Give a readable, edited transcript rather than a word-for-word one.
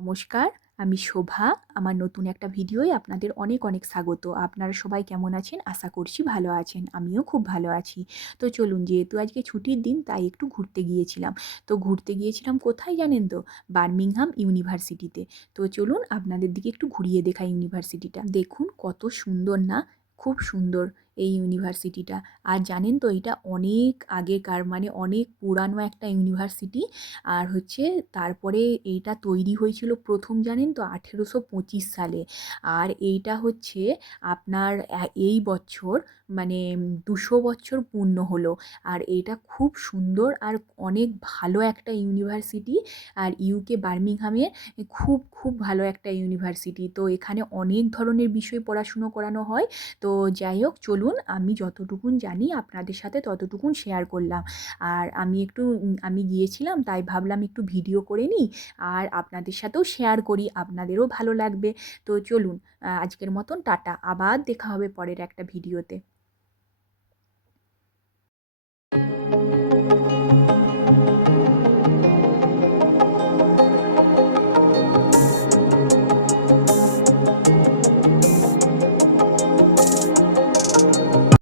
নমস্কার, আমি শোভা। আমার নতুন একটা ভিডিওয় আপনাদের অনেক অনেক স্বাগত। আপনারা সবাই কেমন আছেন? আশা করছি ভালো আছেন। আমিও খুব ভালো আছি। তো চলুন, যেহেতু আজকে ছুটির দিন তাই একটু ঘুরতে গিয়েছিলাম। তো ঘুরতে গিয়েছিলাম কোথায় জানেন তো? বার্মিংহাম ইউনিভার্সিটিতে। তো চলুন আপনাদের দিকে একটু ঘুরিয়ে দেখাই ইউনিভার্সিটিটা। দেখুন কত সুন্দর না? খুব সুন্দর এই ইউনিভার্সিটিটা। আর জানেন তো এটা অনেক আগেকার, মানে অনেক পুরানো একটা ইউনিভার্সিটি। আর হচ্ছে তারপরে এইটা তৈরি হয়েছিল প্রথম জানেন তো 1825 সালে। আর এইটা হচ্ছে আপনার এই বছর মানে 200 বছর পূর্ণ হলো। আর এটা খুব সুন্দর আর অনেক ভালো একটা ইউনিভার্সিটি। আর ইউকে বার্মিংহামের খুব খুব ভালো একটা ইউনিভার্সিটি। তো এখানে অনেক ধরনের বিষয় পড়াশুনো করানো হয়। তো যাই হোক, চলুন আমি যতটুকুন জানি আপনাদের সাথে ততটুকুন শেয়ার করলাম। আর আমি গিয়েছিলাম তাই ভাবলাম একটু ভিডিও করে নিই আর আপনাদের সাথেও শেয়ার করি, আপনাদেরও ভালো লাগবে। তো চলুন, আজকের মতন টাটা, আবার দেখা হবে পরের একটা ভিডিওতে।